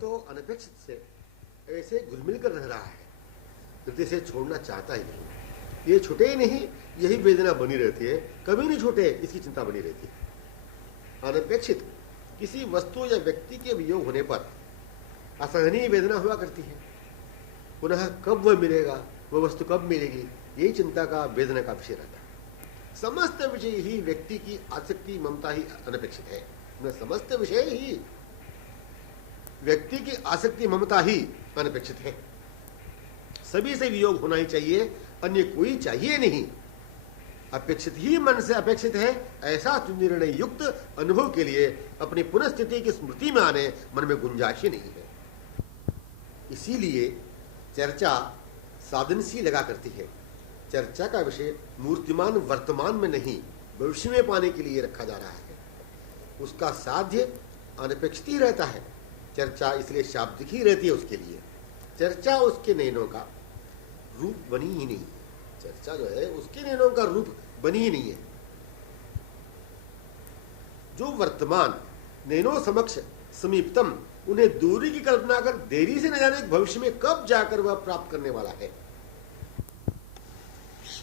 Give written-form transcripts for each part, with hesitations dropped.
तो अनपेक्षित से ऐसे घुल-मिल कर रह रहा है, हृदय से छोड़ना चाहता ही नहीं। ये छूटे ही नहीं, यही वेदना बनी रहती है, कभी नहीं छूटे, इसकी चिंता बनी रहती है। अनपेक्षित किसी वस्तु या व्यक्ति के वियोग होने पर असहनीय वेदना हुआ करती है। पुनः कब वह मिलेगा, वह वस्तु कब मिलेगी, यही चिंता का, वेदना का विषय रहता है। समस्त विषय ही व्यक्ति की आसक्ति ममता ही अनपेक्षित है। समस्त विषय ही व्यक्ति की आसक्ति ममता ही अनपेक्षित है। सभी से वियोग होना ही चाहिए, अन्य कोई चाहिए नहीं। अपेक्षित ही मन से अपेक्षित है, ऐसा निर्णय युक्त अनुभव के लिए अपनी पुनःस्थिति की स्मृति में आने मन में गुंजाइश ही नहीं है। इसीलिए चर्चा साधन सी लगा करती है। चर्चा का विषय मूर्तिमान वर्तमान में नहीं, भविष्य में पाने के लिए रखा जा रहा है। उसका साध्य अनपेक्षित ही रहता है। चर्चा इसलिए शाब्दिक ही रहती है उसके लिए। चर्चा उसके नयनों का रूप बनी ही नहीं। चर्चा जो है उसके नयनों का रूप बनी ही नहीं है। जो वर्तमान नयनों समक्ष समीपतम, उन्हें दूरी की कल्पना कर देरी से न जाने भविष्य में कब जाकर वह प्राप्त करने वाला है।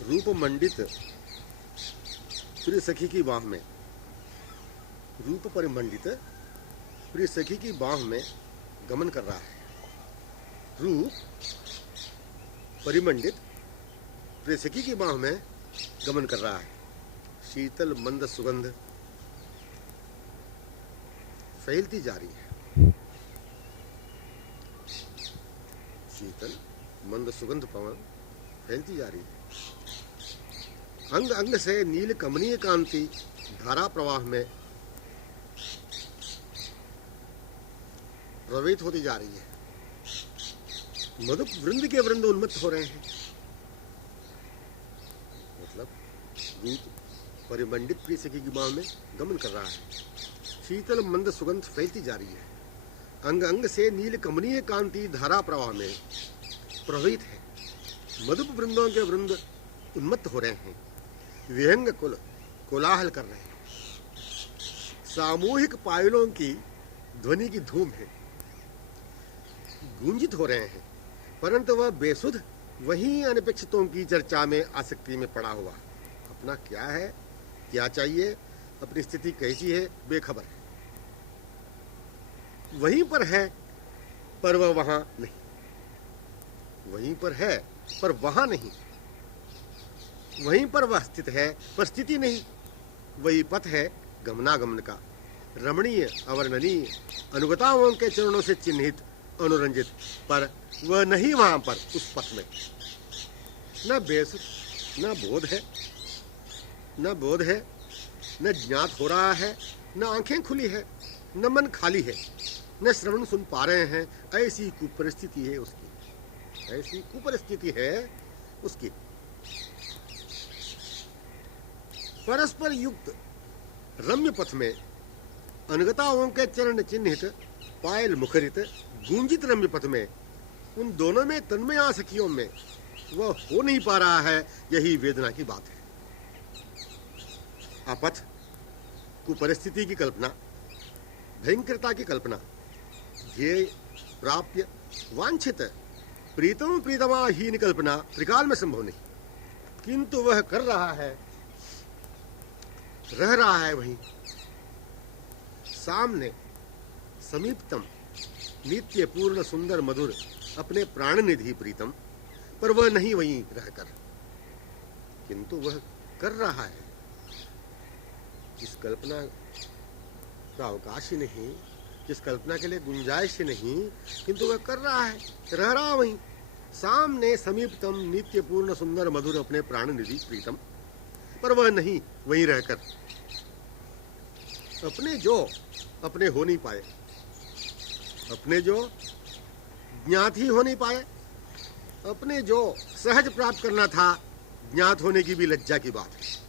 रूप मंडित प्रिय सखी की बाह में, रूप परिमंडित प्रिय सखी की बाह में गमन कर रहा है। रूप परिमंडित प्रिय सखी की बाह में गमन कर रहा है। शीतल मंद सुगंध फैलती जा रही है। शीतल मंद सुगंध पवन फैलती जा रही है। अंग अंग से नील कमनीय कांति धारा प्रवाह में प्रवाहित होती जा रही है। मधुप वृंद के वृंद उन्मत्त हो रहे हैं। मतलब रूप परिमंडित प्रिय सखी की बाह में गमन कर रहा है। शीतल मंद सुगंध फैलती जा रही है। अंग अंग से नील कमनीय कांति धारा प्रवाह में प्रवाहित है। मधुप वृंदों के वृंद उन्मत्त हो रहे हैं। विहंग कुल कोलाहल कर रहे हैं। सामूहिक पायलों की ध्वनि की धूम है, गूंजित हो रहे हैं। परंतु वह बेसुध वहीं अनपेक्षितों की चर्चा में आसक्ति में पड़ा हुआ। अपना क्या है, क्या चाहिए, अपनी स्थिति कैसी है, बेखबर है। वहीं पर है पर वह वहां नहीं। वहीं पर है पर वहां नहीं। वहीं पर वह स्थित है पर स्थिति नहीं। वही पथ है गमनागमन का, रमणीय अवर्णनीय, अनुगताओं के चरणों से चिन्हित अनुरंजित, पर वह नहीं वहां पर उस पथ में। न बेसुध, न बोध है, न बोध है, न ज्ञात हो रहा है, न आंखें खुली है, न मन खाली है, न श्रवण सुन पा रहे हैं। ऐसी कुपरिस्थिति है उसकी। ऐसी कुपरिस्थिति है उसकी। परस्पर युक्त रम्य पथ में अनुगताओं के चरण चिन्हित पायल मुखरित गूंजित रम्य पथ में, उन दोनों में तन्मया सखियों में वह हो नहीं पा रहा है। यही वेदना की बात है। अपथ, कुपरिस्थिति की कल्पना, भयंकरता की कल्पना, ध्येय प्राप्य वांछित प्रीतम प्रीतमाहीन कल्पना त्रिकाल में संभव नहीं। किंतु वह कर रहा है, रह रहा है वहीं सामने, समीपतम, नित्य पूर्ण सुंदर मधुर अपने प्राण निधि प्रीतम, पर वह नहीं वहीं रहकर। किंतु वह कर रहा है। जिस कल्पना का अवकाश ही नहीं, जिस कल्पना के लिए गुंजाइश ही नहीं, किंतु वह कर रहा है, रह रहा वहीं सामने, समीपतम, नित्य पूर्ण सुंदर मधुर अपने प्राण निधि प्रीतम, पर वह नहीं वहीं रहकर। अपने जो अपने हो नहीं पाए, अपने जो ज्ञात ही हो नहीं पाए, अपने जो सहज प्राप्त करना था, ज्ञात होने की भी लज्जा की बात है।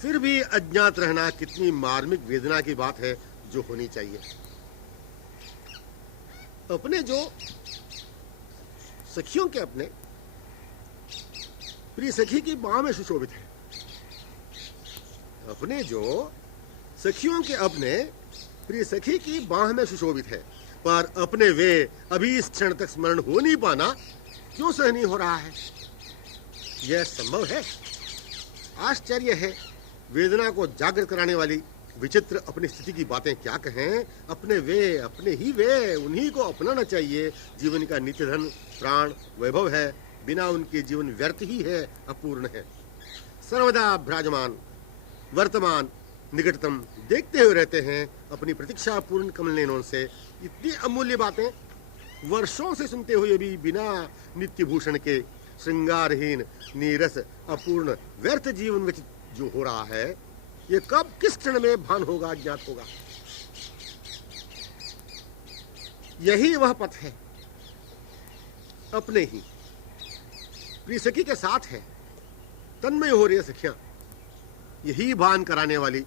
फिर भी अज्ञात रहना कितनी मार्मिक वेदना की बात है जो होनी चाहिए। अपने जो सखियों के अपने प्रिय सखी की बाह में सुशोभित है। अपने जो सखियों के अपने प्रिय सखी की बाह में सुशोभित है, पर अपने वे अभी इस क्षण तक स्मरण हो नहीं पाना क्यों सहनीय हो रहा है? यह संभव है? आश्चर्य है। वेदना को जागृत कराने वाली विचित्र अपनी स्थिति की बातें क्या कहें। अपने ही वे उन्हीं को अपनाना चाहिए। जीवन का नित्य धन प्राण वैभव है, बिना उनके जीवन व्यर्थ ही है, अपूर्ण है। सर्वदा विराजमान वर्तमान निकटतम देखते हुए रहते हैं अपनी प्रतीक्षा पूर्ण कमल नयनों से। इतनी अमूल्य बातें वर्षों से सुनते हुए भी बिना नित्य भूषण के श्रृंगारहीन नीरस अपूर्ण व्यर्थ जीवन में जो हो रहा है, ये कब किस क्षण में भान होगा, ज्ञात होगा। यही वह पथ है, अपने ही प्रिय सखी के साथ है, तन्मय हो रही है सखियां। यही भान कराने वाली,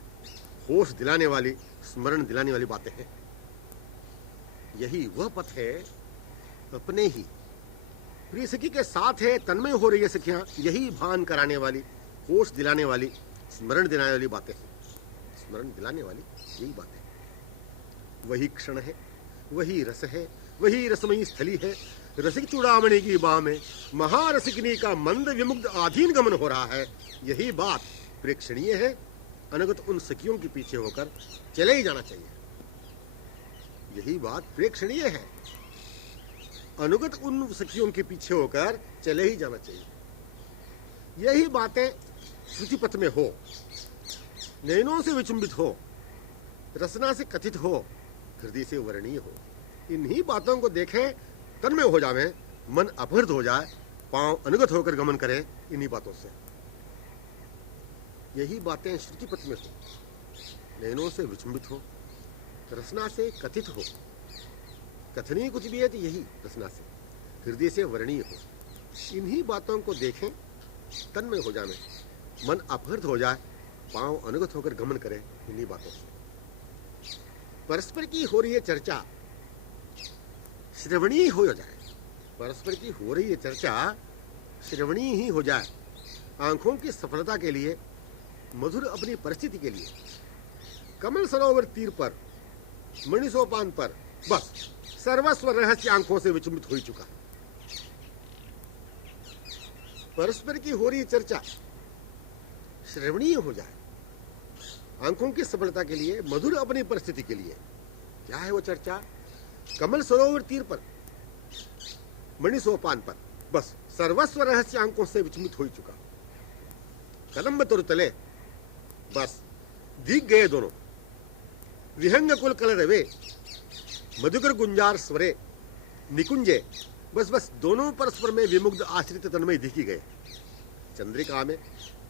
होश दिलाने वाली, स्मरण दिलाने वाली बातें हैं। यही वह पथ है, अपने ही प्रिय सखी के साथ है, तन्मय हो रही है सखियां। यही भान कराने वाली, होश दिलाने वाली, स्मरण दिलाने वाली बातें हैं। स्मरण दिलाने वाली यही बातें। वही क्षण है, वही रस है, वही रसमयी स्थली है। रसिक चूड़ामणि की बाह में महारसिकनी का मंद विमुग्ध आधीन गमन हो रहा है। यही बात प्रेक्षणीय है। अनगत उन सखियों के पीछे होकर चले ही जाना चाहिए। यही बात प्रेक्षणीय है। अनुगत उन सखियों के पीछे होकर चले ही जाना चाहिए। यही बातें श्रुतिपथ में हो, नयनों से विचुंबित हो, रसना से कथित हो, हृदय से वर्णीय हो। इन्हीं बातों को देखें, तन्मय हो जावे, मन अपहृत हो जाए, पांव अनुगत होकर गमन करे इन्हीं बातों से। यही बातें श्रुतिपथ में हो, नयनों से विचुंबित हो, रसना से कथित हो। कथनीय कुछ भी है तो यही रसना से, हृदय से वर्णीय हो। इन्हीं बातों को देखें, तन्मय हो जाए, मन अपहृत हो जाए, पांव अनुगत होकर गमन करे इन्हीं बातों से। परस्पर की हो रही है चर्चा, श्रवणीय हो जाए। परस्पर की हो रही है चर्चा, श्रवणीय ही हो जाए। आंखों की सफलता के लिए, मधुर अपनी परिस्थिति के लिए, कमल सरोवर तीर पर, मणिसोपान पर, बस सर्वस्व रहस्य आंखों से विचलित हो चुका। परस्पर की हो रही चर्चा श्रवणीय हो जाए, आंखों की सफलता के लिए, मधुर अपनी परिस्थिति के लिए। क्या है वो चर्चा? कमल सरोवर तीर पर, मणिसोपान पर, बस सर्वस्व रहस्य आंखों से विचलित हो चुका। कदम्ब तरुतले, बस दिख गए दोनों। विहंग कुल कल रवे, मधुकर गुंजार स्वरे, निकुंजे, बस दोनों परस्पर में विमुग्ध आश्रित तन्मय दिख ही गए। चंद्रिका में,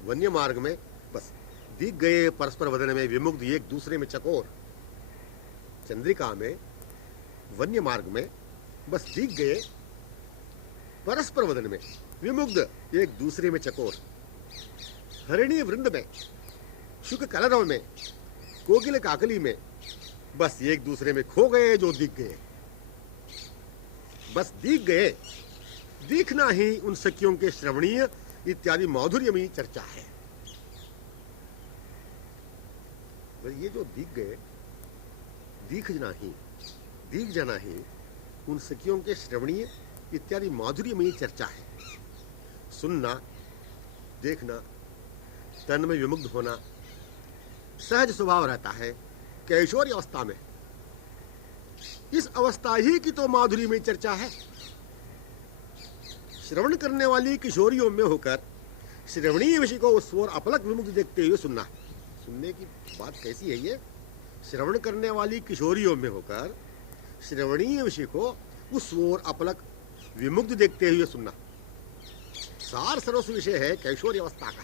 वन्य मार्ग में, बस दिख गए परस्पर वदन में विमुग्ध, एक दूसरे में चकोर। चंद्रिका में, वन्य मार्ग में, बस दिख गए परस्पर वदन में विमुग्ध, एक दूसरे में चकोर। हरिणी वृंद में, शुक कलरव में, कोकिल काकली में, बस एक दूसरे में खो गए, जो दिख गए। बस दिख गए। दिखना ही उन सखियों के श्रवणीय इत्यादि माधुर्यमयी चर्चा है। ये जो दिख गए, दिख जाना ही उन सखियों के श्रवणीय इत्यादि माधुर्यमयी चर्चा है। सुनना, देखना, तन में विमुग्ध होना सहज स्वभाव रहता है कैशोरी अवस्था में। इस अवस्था ही की तो माधुर्यमयी चर्चा है। श्रवण करने वाली किशोरियों में होकर श्रवणीय विषय को उस ओर अपलक विमुग्ध देखते हुए सुनना। सुनने की बात कैसी है ये? श्रवण करने वाली किशोरियों में होकर श्रवणीय विषय को उस ओर अपलक विमुग्ध देखते हुए सुनना, सार सर्वस्व विषय है कैशोरी अवस्था का।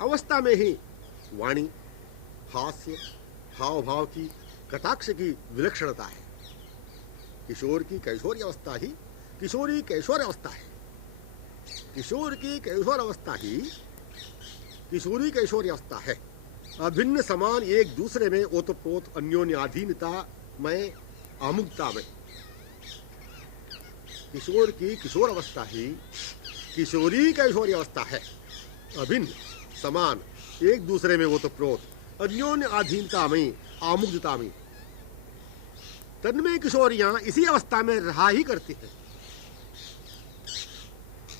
अवस्था में ही वाणी, हास्य, हाव भाव की, कटाक्ष की विलक्षणता है। किशोर की कैशोरी अवस्था ही किशोरी कैशोर अवस्था है। किशोर की कैशोर अवस्था ही किशोरी कैशोरी अवस्था है। अभिन्न समान, एक दूसरे में ओतप्रोत, अन्योन्याधीनता में, आमुक्ता में। किशोर की किशोर अवस्था ही किशोरी कैशोरी अवस्था है। अभिन्न समान, एक दूसरे में ओतप्रोत, अन्योन्य अधीनता में, आमुग्धता में। तन्मय किशोरियां इसी अवस्था में रहा ही करती हैं।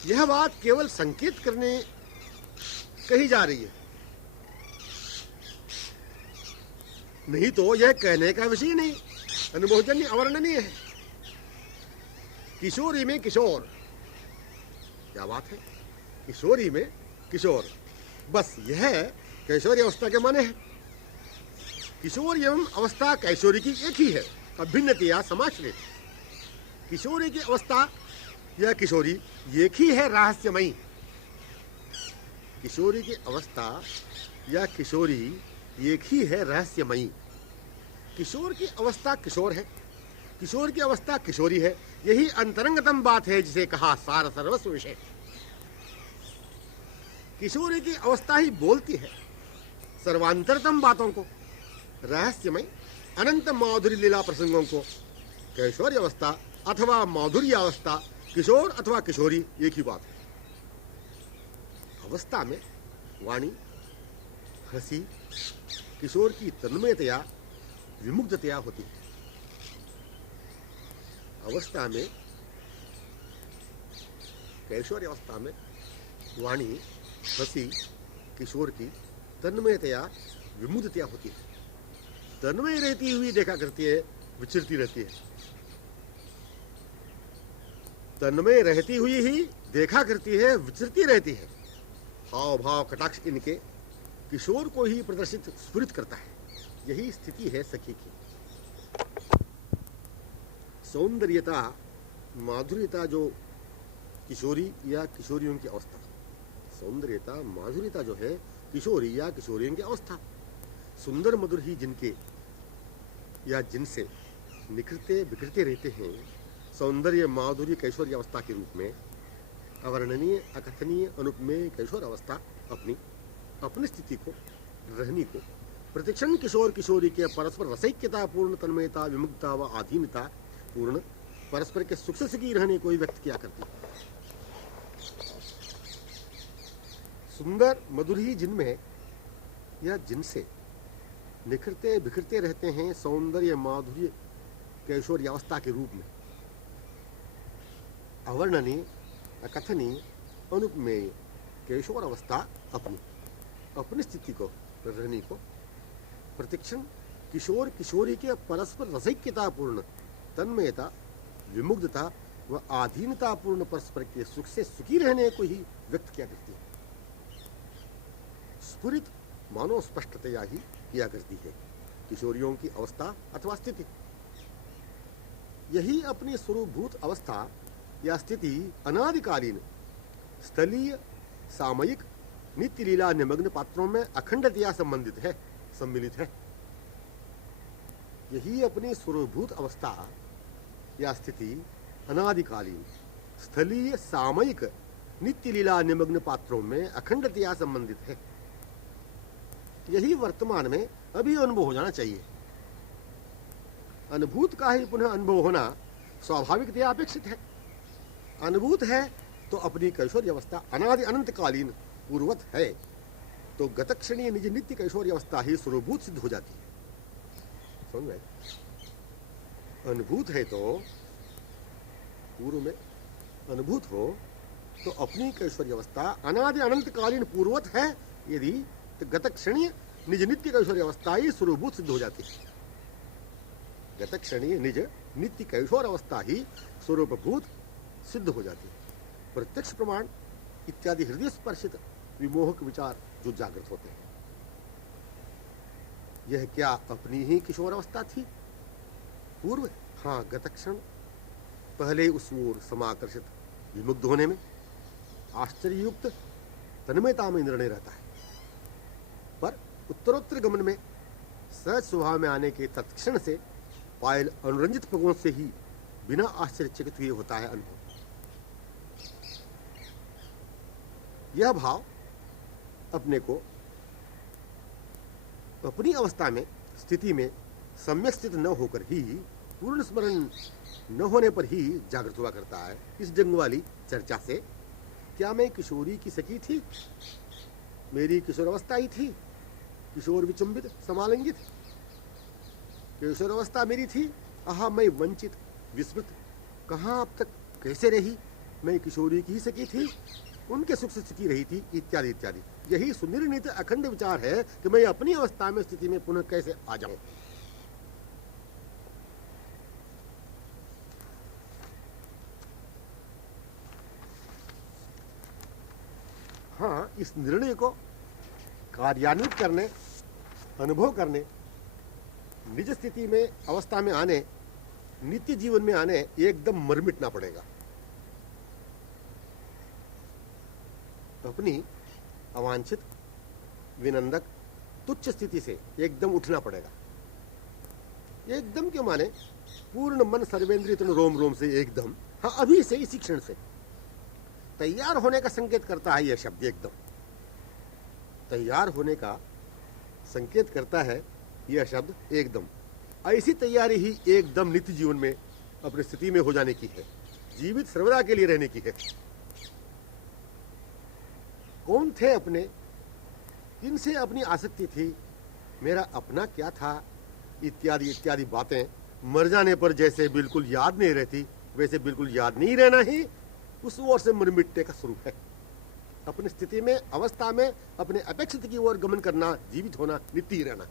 यह बात केवल संकेत करने कही जा रही है, नहीं तो यह कहने का विषय नहीं, अनुभवजन्य अवर्णनीय है। किशोरी में किशोर, क्या बात है, किशोरी में किशोर, बस यह कैशोरी अवस्था के माने है। किशोर एवं अवस्था कैशोरी की एक ही है, अभिन्नतया समाश्रित। किशोरी की अवस्था या किशोरी एक ही है, रहस्यमयी। किशोरी की अवस्था या किशोरी एक ही है, रहस्यमयी। किशोर की अवस्था किशोर है, किशोर की अवस्था किशोरी है। यही अंतरंगतम बात है जिसे कहा सार सर्वस्व विषय। किशोरी की अवस्था ही बोलती है सर्वांतरतम बातों को, रहस्यमय अनंत माधुरी लीला प्रसंगों को। कैशोरी अवस्था अथवा माधुर्य अवस्था, किशोर अथवा किशोरी एक ही बात है। अवस्था में वाणी, हंसी, किशोर की तन्मयतया विमुग्धतया होती है। अवस्था में, कैशोरी अवस्था में वाणी, हंसी, किशोर की तन्मयतया विमुग्धतया होती है। तन्मय रहती हुई देखा करती है, विचरती रहती है। तन्मय रहती हुई ही देखा करती है, विचरती रहती है। हाव भाव कटाक्ष इनके किशोर को ही प्रदर्शित स्फुरित करता है। यही स्थिति है सखी की। सौंदर्यता, माधुर्यता जो किशोरी या किशोरियों की अवस्था, सौंदर्यता माधुर्यता जो है किशोरी या किशोरियों की अवस्था। सुंदर मधुर ही जिनके या जिनसे निखरते बिखरते रहते हैं, सौंदर्य माधुर्य कैशोरी अवस्था के रूप में अवर्णनीय अकथनीय अनुपमेय कैशोर अवस्था अपनी स्थिति को, रहनी को प्रतिक्षण किशोर किशोरी के परस्पर रसैक्यता पूर्ण तन्मयता विमुक्ता व आधीनता पूर्ण परस्पर के सुख से सुखी रहने को ही व्यक्त किया करती है। सुंदर मधुर ही जिनमें या जिनसे निखरते बिखरते रहते हैं, सौंदर्य माधुर्य कैशोरी अवस्था के रूप में अवर्णनीय अकथनीय अनुपमेय कैशोर अवस्था अपनी स्थिति को, रहनी को प्रतिक्षण किशोर किशोरी के परस्पर रसैक्यता पूर्ण तन्मयता विमुग्धता व आधीनता पूर्ण परस्पर के सुख से सुखी रहने को ही व्यक्त किया करती है। स्फुरित मानो स्पष्टतया ही किया करती है किशोरियों की अवस्था अथवा स्थिति। यही अपनी स्वरूपभूत अवस्था या स्थिति अनादिकालीन स्थलीय सामयिक नित्य लीला निमग्न पात्रों में अखंडतया संबंधित है, सम्मिलित है। यही अपनी स्वरूपभूत अवस्था या स्थिति अनादिकालीन स्थलीय सामयिक नित्य लीला निमग्न पात्रों में अखंडतया संबंधित है। यही वर्तमान में अभी अनुभव हो जाना चाहिए। अनुभूत का ही पुनः अनुभव होना स्वाभाविकतया अपेक्षित है। अनुभूत है तो अपनी कैशोरी अवस्था अनादि अनंतकालीन पूर्वत है, तो गतक्षणीय निज नित्य कैशोरी अवस्था ही स्वरूभूत सिद्ध हो जाती है। समझ गए? अनुभूत है तो पूर्व में अनुभूत हो तो अपनी कैशोरी अवस्था अनादि अनंतकालीन पूर्वत है यदि, तो गतक्षणीय निज नित्य कैशोरी अवस्था ही स्वरूभूत सिद्ध हो जाती है। गतक्षणीय निज नित्य कैशोर अवस्था ही स्वरूपभूत सिद्ध हो जाती है। प्रत्यक्ष प्रमाण इत्यादि हृदय स्पर्शित विमोहक विचार जो जागृत होते हैं, यह क्या अपनी ही किशोर अवस्था थी पूर्व? हाँ, गतक्षण पहले उस ओर समाकर्षित विमुग्ध होने में आश्चर्ययुक्त तन्मयता में निर्णय रहता है, पर उत्तरोत्तर गमन में सहज स्वभाव में आने के तत्क्षण से पायल अनुरंजित पगों से ही बिना आश्चर्यचकित हुए होता है अनुभव। यह भाव अपने को अपनी अवस्था में स्थिति में सम्यक स्थित न होकर ही, पूर्ण स्मरण न होने पर ही जागृत हुआ करता है। इस जंग वाली चर्चा से क्या मैं किशोरी की सखी थी, मेरी किशोर अवस्था ही थी, किशोर विचुंबित समालिंगित, किशोरावस्था मेरी थी, आहा मैं वंचित विस्मृत, कहाँ अब तक कैसे रही, मैं किशोरी की ही सकी थी, उनके सुख से सुखी रही थी, इत्यादि इत्यादि। यही सुनिर्णित अखंड विचार है कि मैं अपनी अवस्था में स्थिति में पुनः कैसे आ जाऊं। हाँ, इस निर्णय को कार्यान्वित करने, अनुभव करने, निज स्थिति में अवस्था में आने, नित्य जीवन में आने एकदम मर मिटना पड़ेगा। अपनी अवांछित, विनंदक, तुच्छ स्थिति से एकदम उठना पड़ेगा। एकदम क्यों माने? पूर्ण मन सर्वेंद्रिय तनु रोम रोम से एकदम, हाँ अभी से, इसी क्षण से तैयार होने का संकेत करता है यह शब्द। एकदम तैयार होने का संकेत करता है यह शब्द एकदम। ऐसी तैयारी ही एकदम नित्य जीवन में अपनी स्थिति में हो जाने की है, जीवित सर्वदा के लिए रहने की है। कौन थे अपने, किनसे अपनी आसक्ति थी, मेरा अपना क्या था, इत्यादि इत्यादि बातें मर जाने पर जैसे बिल्कुल याद नहीं रहती, वैसे बिल्कुल याद नहीं रहना ही उस ओर से मर मिटने का स्वरूप है। अपनी स्थिति में, अवस्था में अपने अपेक्षित की ओर गमन करना, जीवित होना, नित्य ही रहना।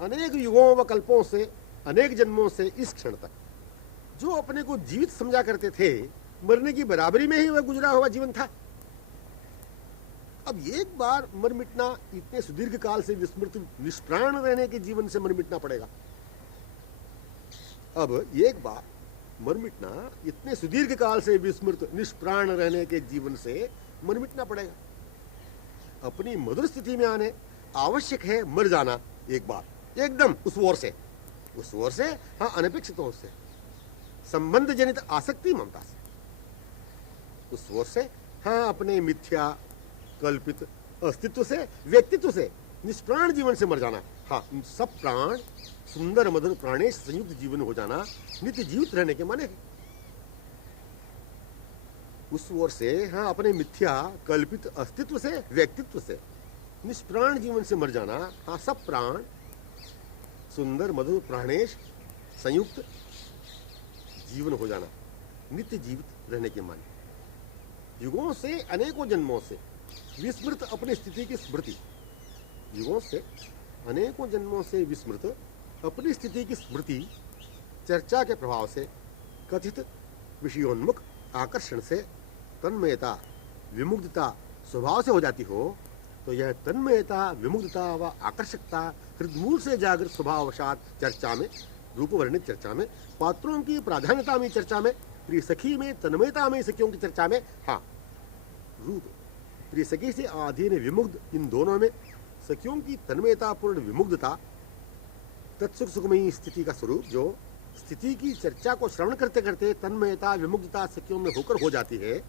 अनेक युगों व कल्पों से, अनेक जन्मों से इस क्षण तक जो अपने को जीवित समझा करते थे, मरने की बराबरी में ही वह गुजरा हुआ जीवन था। अब एक बार मर मिटना, इतने सुदीर्घ काल से विस्मृत निष्प्राण रहने के जीवन से मर मिटना पड़ेगा। अब एक बार मर मिटना, इतने सुदीर्घ काल से विस्मृत निष्प्राण रहने के जीवन से मर मिटना पड़ेगा। अपनी मधुर स्थिति में आने आवश्यक है मर जाना एक बार, एकदम उस ओर से, हाँ अनपेक्षितों से, संबंध जनित आसक्ति ममता से, उस ओर से, हाँ अपने मिथ्या कल्पित अस्तित्व से, व्यक्तित्व से, निष्प्राण जीवन से मर जाना। हाँ, सब प्राण सुंदर मधुर प्राणेश संयुक्त जीवन हो जाना, नित्य जीवित रहने के माने। उस ओर से, हाँ अपने मिथ्या कल्पित अस्तित्व से, व्यक्तित्व से, निष्प्राण जीवन से मर जाना। हाँ, सब प्राण सुंदर मधुर प्राणेश संयुक्त जीवन हो जाना, नित्य जीवित रहने के माने। युगों से, अनेकों जन्मों से विस्मृत अपनी स्थिति की स्मृति, युगों से अनेकों जन्मों से विस्मृत अपनी स्थिति की स्मृति चर्चा के प्रभाव से, कथित विषयोन्मुख आकर्षण से तन्मयता विमुग्धता स्वभाव से हो जाती हो, तो यह तन्मयता विमुग्धता व आकर्षकता हृदमूल से जागृत स्वभाववशात चर्चा में, रूप वर्णित चर्चा में, पात्रों की प्राधान्यता में चर्चा में, प्रिय सखी में तन्मयता में सखियों की चर्चा में, हाँ रूप प्रिय सखी से आधीन विमुग्ध, इन दोनों में सखियों की तन्मयतापूर्ण विमुग्धता, तत्सुख सुखमयी स्थिति का स्वरूप, जो स्थिति की चर्चा को श्रवण करते करते तन्मयता विमुग्धता सखियों में होकर हो जाती है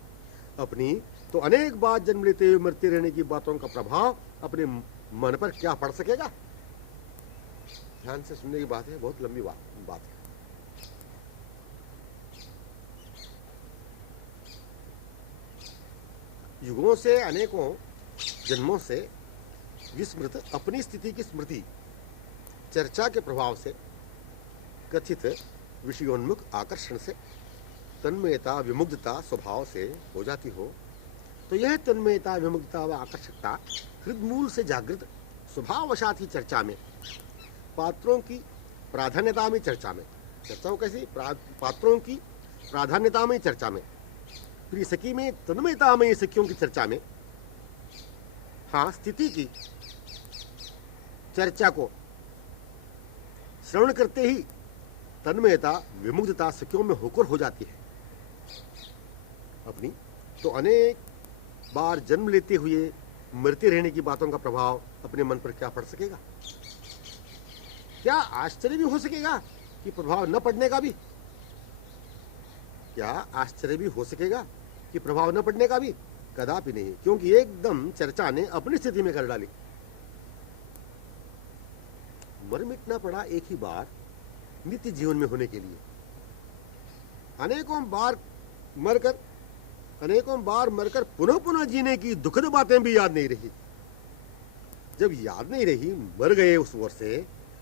अपनी, तो अनेक बार जन्म लेते हुए मरते रहने की बातों का प्रभाव अपने मन पर क्या पड़ सकेगा। ध्यान से सुनने की बात है, बहुत लंबी बात है। युगों से, अनेकों जन्मों से विस्मृत अपनी स्थिति की स्मृति चर्चा के प्रभाव से, कथित विषयोन्मुख आकर्षण से, तन्मयता विमुग्धता स्वभाव से हो जाती हो, तो यह तन्मयता विमुग्धता व आकर्षकता हृदमूल से जागृत स्वभाववशात ही चर्चा में, पात्रों की प्राधान्यता में चर्चा में, चर्चाओं कैसी, पात्रों की प्राधान्यता में चर्चा में, प्रिय सखी में तन्मयता में सखियों की चर्चा में, हाँ स्थिति की चर्चा को श्रवण करते ही तन्मयता विमुग्धता सखियों में होकर हो जाती है अपनी, तो अनेक बार जन्म लेते हुए मरते रहने की बातों का प्रभाव अपने मन पर क्या पड़ सकेगा। क्या आश्चर्य भी हो सकेगा कि प्रभाव न पड़ने का भी, क्या आश्चर्य भी हो सकेगा कि प्रभाव न पड़ने का भी? कदापि नहीं, क्योंकि एकदम चर्चा ने अपनी स्थिति में कर डाली। मर मिटना पड़ा एक ही बार नित्य जीवन में होने के लिए। अनेकों बार मरकर पुनः पुनः जीने की दुखद बातें भी याद नहीं रही। जब याद नहीं रही, मर गए उस ओर से,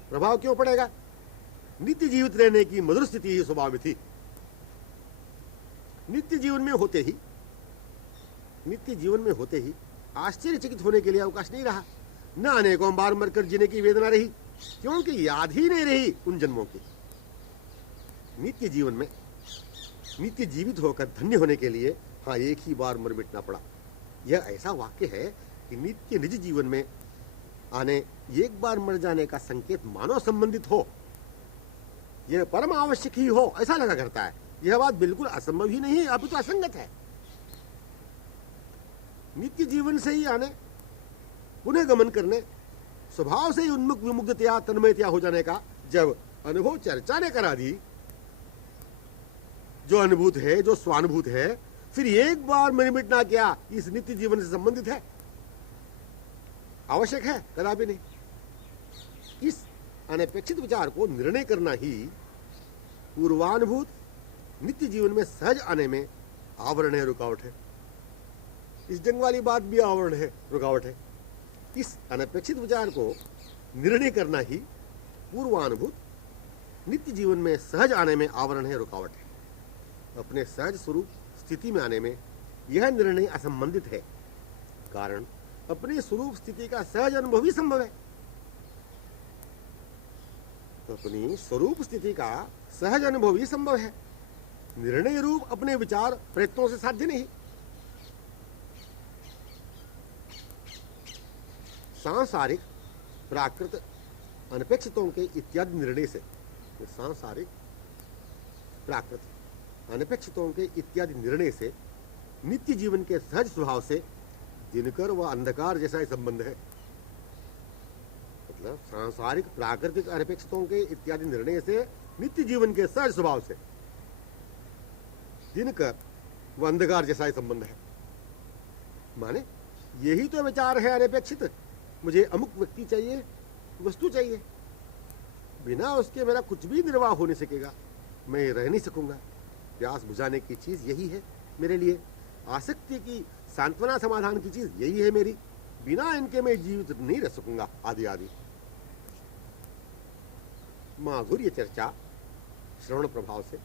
प्रभाव क्यों पड़ेगा? नित्य जीवित रहने की मधुर स्थिति ही स्वभाव में थी। नित्य जीवन में होते ही आश्चर्यचकित होने के लिए अवकाश नहीं रहा। न अनेकों बार मरकर जीने की वेदना रही, क्योंकि याद ही नहीं रही उन जन्मों की। नित्य जीवन में नित्य जीवित होकर धन्य होने के लिए हाँ, एक ही बार मर मिटना पड़ा। यह ऐसा वाक्य है कि नित्य निज जीवन में आने एक बार मर जाने का संकेत मानव संबंधित हो, यह परम आवश्यक ही हो, ऐसा लगा करता है। यह बात बिल्कुल असंभव ही नहीं, अपितु असंगत है। नित्य जीवन से ही आने, पुनः गमन करने, स्वभाव से ही उन्मुख विमुग्धतया तन्मयतया हो जाने का जब अनुभव चर्चा ने करा दी, जो अनुभूत है, जो स्वानुभूत है, फिर एक बार मर मिटना क्या इस नित्य जीवन से संबंधित है? आवश्यक है? कदापि नहीं। इस अनपेक्षित विचार को निर्णय करना ही पूर्वानुभूत नित्य जीवन में सहज आने में आवरण है, रुकावट है। इस जंग वाली बात भी आवरण है, रुकावट है। इस अनपेक्षित विचार को निर्णय करना ही पूर्वानुभूत नित्य जीवन में सहज आने में आवरण है, रुकावट है। अपने सहज स्वरूप स्थिति में आने में यह निर्णय असंबंधित है, कारण अपने स्वरूप स्थिति का सहज अनुभव ही संभव है। अपनी स्वरूप स्थिति का सहज अनुभव ही संभव है। निर्णय रूप अपने विचार प्रयत्नों से साध्य नहीं। सांसारिक प्राकृत अनपेक्षितों के इत्यादि निर्णय से, सांसारिक प्राकृत अनपेक्षितों के इत्यादि निर्णय से नित्य जीवन के सहज स्वभाव से दिनकर व अंधकार जैसा ही संबंध है। मतलब सांसारिक प्राकृतिक अनपेक्षितों के इत्यादि निर्णय से नित्य जीवन के सहज स्वभाव से दिनकर व अंधकार जैसा ही संबंध है। माने यही तो विचार है अनपेक्षित। मुझे अमुक व्यक्ति चाहिए, वस्तु चाहिए, बिना उसके मेरा कुछ भी निर्वाह हो नहीं सकेगा, मैं रह नहीं सकूंगा। प्यास बुझाने की चीज यही है मेरे लिए, आसक्ति की सांत्वना समाधान की चीज यही है मेरी, बिना इनके मैं जीवित नहीं रह सकूंगा, आदि आदि। माधुर्य चर्चा श्रवण प्रभाव से,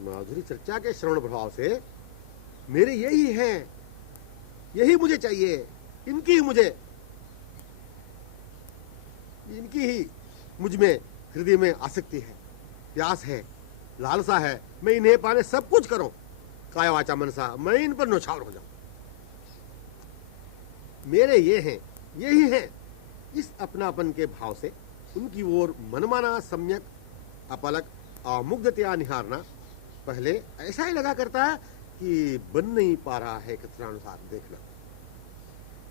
माधुर्य चर्चा के श्रवण प्रभाव से मेरे यही है, यही मुझे चाहिए, इनकी ही मुझे, इनकी ही मुझ में हृदय में आसक्ति है, प्यास है, लालसा है, मैं इन्हें पाने सब कुछ करूं, काया वाचा मनसा, मैं इन पर न्यौछावर हो जाऊं। मेरे ये हैं, यही हैं। इस अपनापन के भाव से उनकी ओर मनमाना सम्यक अपलक अमुग्धतया निहारना पहले ऐसा ही लगा करता है कि बन नहीं पा रहा है कथनानुसार देखना।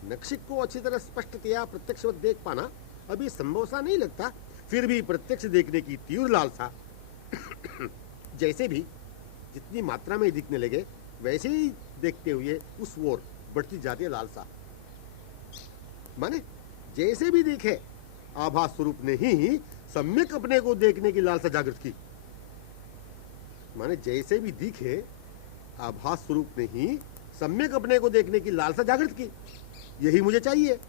नक्शिक को अच्छी तरह स्पष्टतया प्रत्यक्षवत देख पाना अभी संभव सा नहीं लगता, फिर भी प्रत्यक्ष देखने की तीव्र लालसा जैसे भी जितनी मात्रा में दिखने लगे वैसे ही देखते हुए उस ओर बढ़ती जाती है लालसा। माने जैसे भी देखे आभास स्वरूप ने ही सम्यक अपने को देखने की लालसा जागृत की। माने जैसे भी दिखे आभास स्वरूप ने ही सम्यक अपने को देखने की लालसा जागृत की। यही मुझे चाहिए,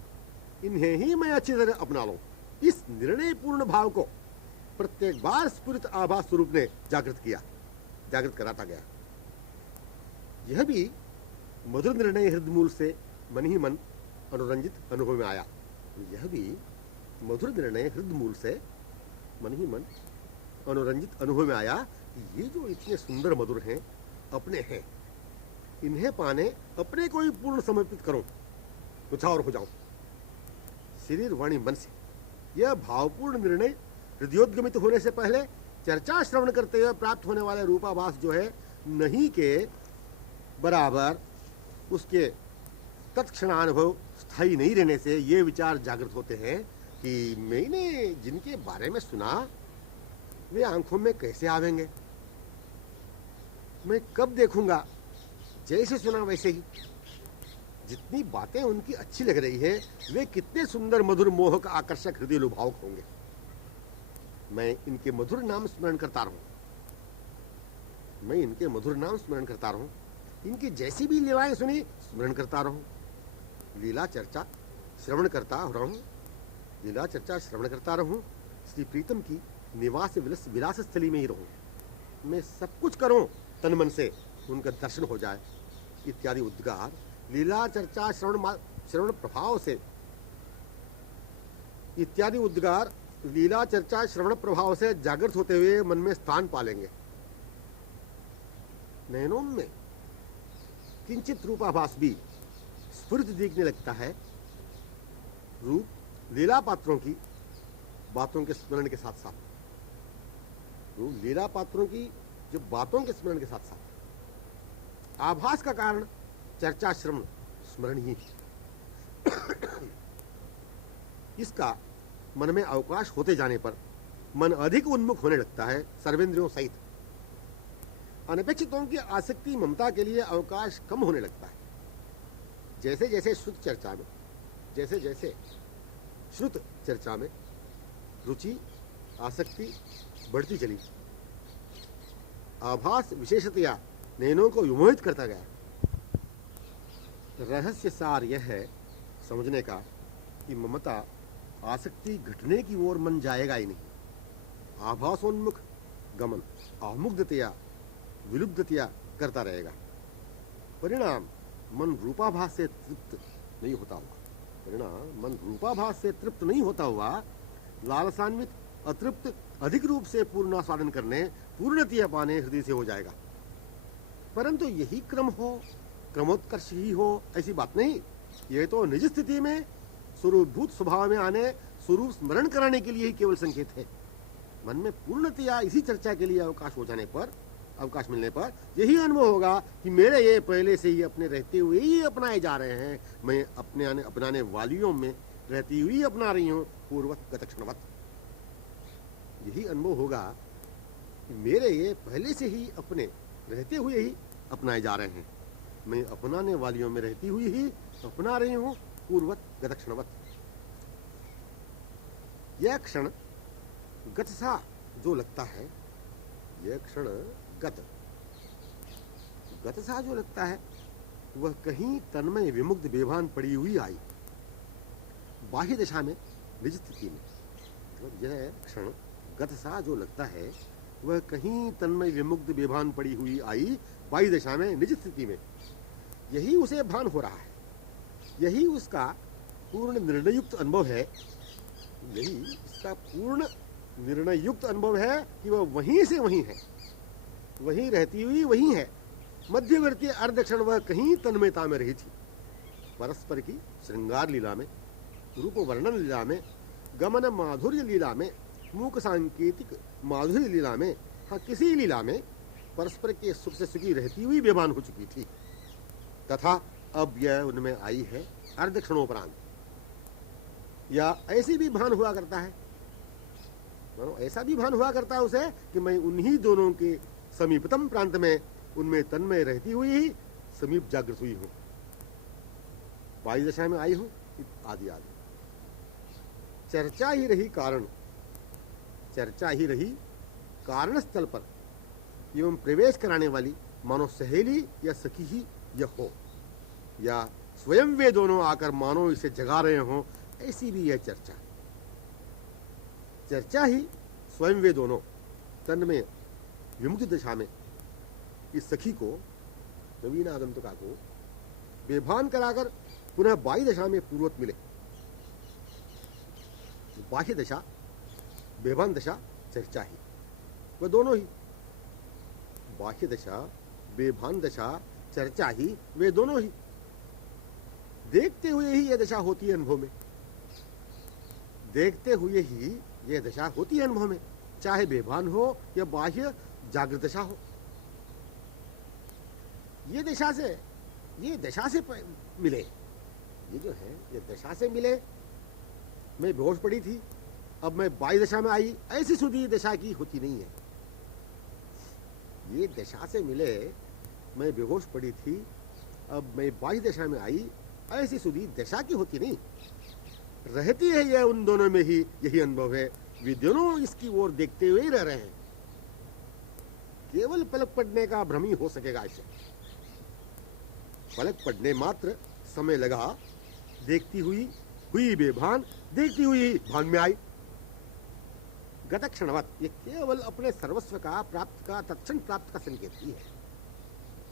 इन्हें ही मैं अच्छी तरह अपना लूं। इस निर्णय पूर्ण भाव को प्रत्येक बार स्फुरित आभास स्वरूप ने जागृत किया, जागृत कराता गया। यह भी मधुर निर्णय हृदय मूल से मन ही मन अनुरंजित अनुभव में आया। यह भी मधुर निर्णय हृदय मूल से मन ही मन अनुरंजित अनुभव में आया कि ये जो इतने सुंदर मधुर हैं, अपने हैं, इन्हें पाने अपने को ही पूर्ण समर्पित करूं, न्यौछावर हो जाऊं शरीर वाणी मन से। यह भावपूर्ण निर्णय हृदयोद्गमित होने से पहले चर्चा श्रवण करते हुए प्राप्त होने वाले रूपाभास जो है नहीं के बराबर, उसके तत्क्षणानुभव स्थायी नहीं रहने से ये विचार जागृत होते हैं कि मैंने जिनके बारे में सुना वे आंखों में कैसे आवेंगे, मैं कब देखूंगा, जैसे सुना वैसे ही। जितनी बातें उनकी अच्छी लग रही है वे कितने सुंदर मधुर मोहक आकर्षक हृदय लुभावक होंगे। मैं इनके मधुर नाम स्मरण करता रहूं, मैं इनके मधुर नाम स्मरण करता रहूं, इनकी जैसी भी लीलाएं सुनी स्मरण करता रहूं। लीला चर्चा श्रवण करता रहूं, लीला चर्चा श्रवण करता रहूं, श्री प्रीतम की निवास विलास स्थली में ही रहूं, मैं सब कुछ करूं तन मन से, उनका दर्शन हो जाए इत्यादि उद्गार लीला चर्चा श्रवण प्रभाव से, इत्यादि उद्गार लीला चर्चा श्रवण प्रभाव से जागृत होते हुए मन में स्थान पालेंगे। नयनों में किंचित रूपाभास भी स्फुरित दिखने लगता है। रूप लीला पात्रों की बातों के स्मरण के साथ साथ, रूप लीला पात्रों की जो बातों के स्मरण के साथ साथ आभास का कारण चर्चा श्रवण स्मरण ही इसका मन में अवकाश होते जाने पर मन अधिक उन्मुख होने लगता है। सर्वेंद्रियों सहित अनपेक्षितों की आसक्ति ममता के लिए अवकाश कम होने लगता है। जैसे जैसे श्रुत चर्चा में रुचि आसक्ति बढ़ती चली, आभास विशेषतया नयनों को विमोहित करता गया। रहस्य सार यह है समझने का कि ममता आसक्ति घटने की ओर मन जाएगा ही नहीं। आभासोन्मुख गमन अमुग्धतया विलुप्ततया करता रहेगा। परिणाम मन रूपाभास से तृप्त नहीं होता हुआ लालसान्वित अतृप्त अधिक रूप से पूर्णास्वादन करने पूर्णतया पाने हृदय से हो जाएगा। परंतु यही क्रमोत्कर्ष ही हो ऐसी बात नहीं। यह तो निज स्थिति में स्वरूपभूत स्वभाव में आने स्वरूप स्मरण कराने के लिए ही केवल संकेत है। मन में पूर्णतया इसी चर्चा के लिए अवकाश मिलने पर यही अनुभव होगा कि मेरे ये पहले से ही अपने रहते हुए ही अपनाए जा रहे हैं, मैं अपनाने वालियों में रहती हुई अपना रही हूं पूर्वत गतक्षणवत। यही अनुभव होगा कि मेरे ये पहले से ही अपने रहते हुए ही अपनाए जा रहे हैं, मैं अपनाने वालियों में रहती हुई ही अपना रही हूं पूर्वत गतक्षणवत। यह क्षण गत सा जो लगता है, यह क्षण गत सा जो लगता है, वह कहीं तन्मय विमुग्ध बेभान पड़ी हुई आई बाह्य दशा में निज स्थिति में। मतलब यह क्षण गत सा जो लगता है, वह कहीं तन्मय विमुग्ध बेभान पड़ी हुई आई बाह्य दशा में निज स्थिति में। यही उसे भान हो रहा है, यही उसका पूर्ण निर्णयुक्त अनुभव है, यही इसका पूर्ण निर्णयुक्त अनुभव है कि वह वहीं से वहीं है, वहीं रहती हुई वहीं है। मध्यवर्ती अर्धक्षण वह कहीं तन्मयता में रही थी। परस्पर की श्रृंगार लीला में, रूप वर्णन लीला में, गमन माधुर्य लीला में, मूक सांकेतिक माधुर्य लीला में, हाँ किसी लीला में परस्पर के सुख से सुखी रहती हुई बेभान हो चुकी थी। तथा अब यह उनमें आई है अर्धक्षणोपरांत। या ऐसी भी भान हुआ करता है, मानो ऐसा भी भान हुआ करता है उसे कि मैं उन्हीं दोनों के समीपतम प्रांत में उनमें तन्मय रहती हुई ही समीप जागृत हुई हूं, बाह्य दशा में आई हूं आदि आदि। चर्चा ही रही कारण स्थल पर एवं प्रवेश कराने वाली मानो सहेली या सखी ही यह हो, या स्वयं वे दोनों आकर मानो इसे जगा रहे हों, ऐसी भी यह चर्चा ही स्वयं वे दोनों तन में विमुक्त दशा में इस सखी को, नवीन आगंतुका को बेभान कराकर पुनः बाह्य दशा में पूर्वत मिले। बाह्य दशा बेभान दशा चर्चा ही, वह दोनों ही, बाह्य दशा बेभान दशा चर्चा ही, वे दोनों ही। देखते हुए ही यह दशा होती है अनुभव में, देखते हुए ही यह दशा होती है अनुभव में, चाहे बेभान हो या बाह्य जागृत दशा हो। ये दशा से मिले, ये जो है ये दशा से मिले। मैं बेहोश पड़ी थी, अब मैं बाह्य दशा में आई, ऐसी सुधी दशा की होती नहीं है। ये दशा से मिले, मैं बेहोश पड़ी थी, अब मैं बाह्य दशा में आई, ऐसी सुधी दशा की होती नहीं। रहती है यह उन दोनों में ही, यही अनुभव है। वे दोनों इसकी ओर देखते हुए ही रह रहे हैं। केवल पलक पड़ने का भ्रम ही हो सकेगा इसे। पलक पड़ने मात्र समय लगा देखती हुई हुई बेभान, देखती हुई भान में आई। गतक्षणवत, ये केवल अपने सर्वस्व का प्राप्त का तत्क्षण प्राप्त का संकेत ही है।